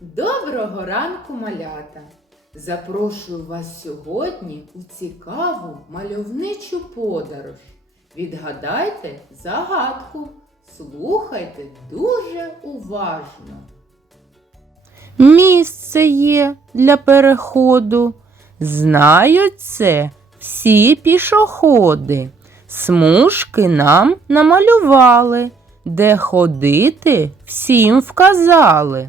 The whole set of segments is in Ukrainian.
Доброго ранку, малята! Запрошую вас сьогодні у цікаву мальовничу подорож. Відгадайте загадку, слухайте дуже уважно. Місце є для переходу. Знають це всі пішоходи. Смужки нам намалювали, де ходити всім вказали.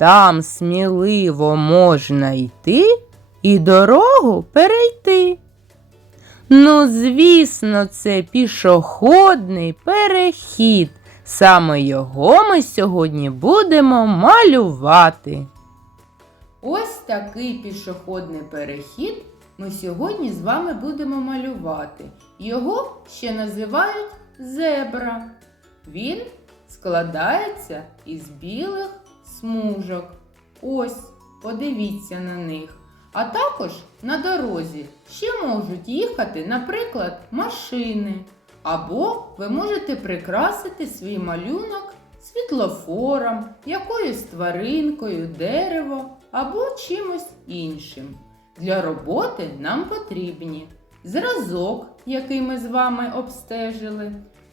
Там сміливо можна йти і дорогу перейти. Ну, звісно, це пішохідний перехід. Саме його ми сьогодні будемо малювати. Ось такий пішохідний перехід ми сьогодні з вами будемо малювати. Його ще називають зебра. Він складається із білих смужок. Ось, подивіться на них. А також на дорозі ще можуть їхати, наприклад, машини. Або ви можете прикрасити свій малюнок світлофором, якоюсь тваринкою, дерево або чимось іншим. Для роботи нам потрібні зразок, який ми з вами обстежили,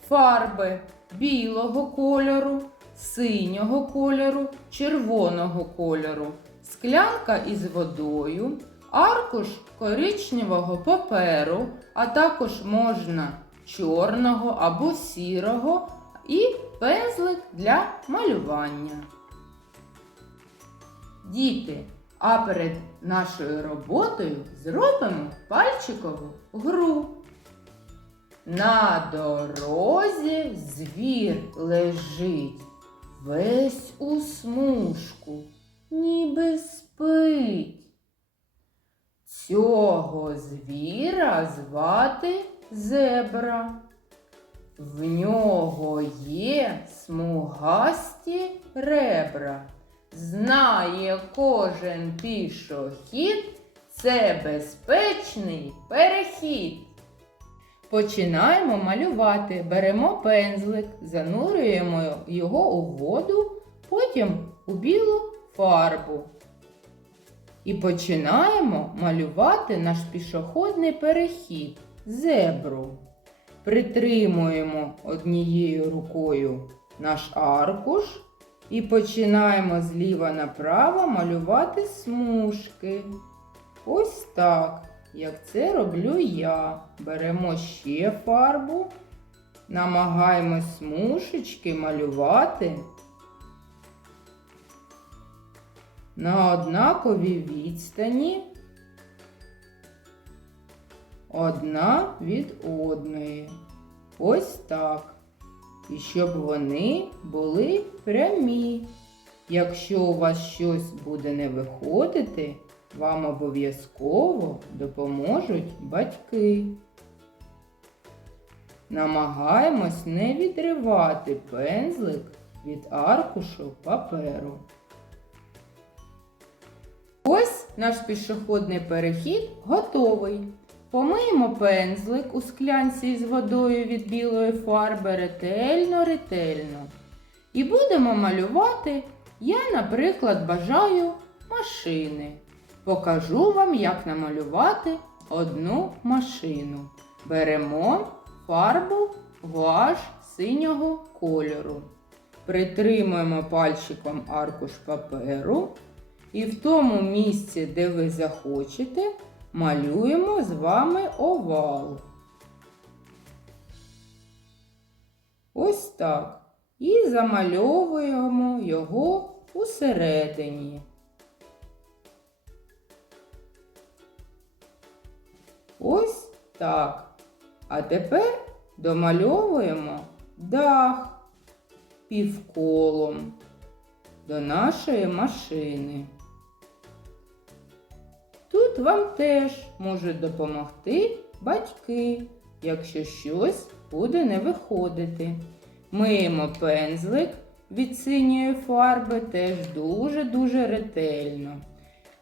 фарби білого кольору, синього кольору, червоного кольору, склянка із водою, аркуш коричневого паперу, а також можна чорного або сірого і пензлик для малювання. Діти, а перед нашою роботою зробимо пальчикову гру. На дорозі звір лежить, весь у смужку, ніби спить. Цього звіра звати зебра. В нього є смугасті ребра. Знає кожен пішохід, це безпечний перехід. Починаємо малювати. Беремо пензлик, занурюємо його у воду, потім у білу фарбу. І починаємо малювати наш пішохідний перехід зебру. Притримуємо однією рукою наш аркуш і починаємо зліва направо малювати смужки. Ось так, як це роблю я. Беремо ще фарбу, намагаємось смужечки малювати на однаковій відстані одна від одної. Ось так. І щоб вони були прямі. Якщо у вас щось буде не виходити, вам обов'язково допоможуть батьки. Намагаємось не відривати пензлик від аркушу паперу. Ось наш пішохідний перехід готовий. Помиємо пензлик у склянці з водою від білої фарби ретельно-ретельно. І будемо малювати, я, наприклад, бажаю машини. Покажу вам, як намалювати одну машину. Беремо фарбу гуаш синього кольору. Притримуємо пальчиком аркуш паперу. І в тому місці, де ви захочете, малюємо з вами овал. Ось так. І замальовуємо його усередині. Ось так. А тепер домальовуємо дах півколом до нашої машини. Тут вам теж можуть допомогти батьки, якщо щось буде не виходити. Миємо пензлик від синьої фарби теж дуже-дуже ретельно.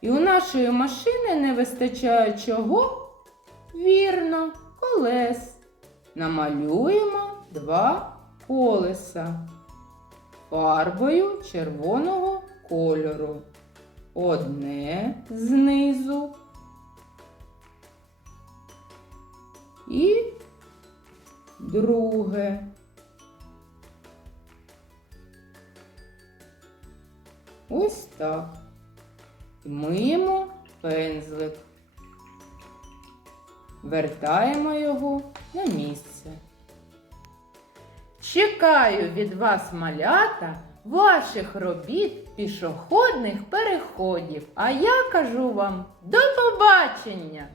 І у нашої машини не вистачає чого? Вірно, колес. Намалюємо два колеса фарбою червоного кольору. Одне знизу і друге. Ось так. Миємо пензлик. Вертаємо його на місце. Чекаю від вас, малята, ваших робіт пішохідних переходів. А я кажу вам до побачення!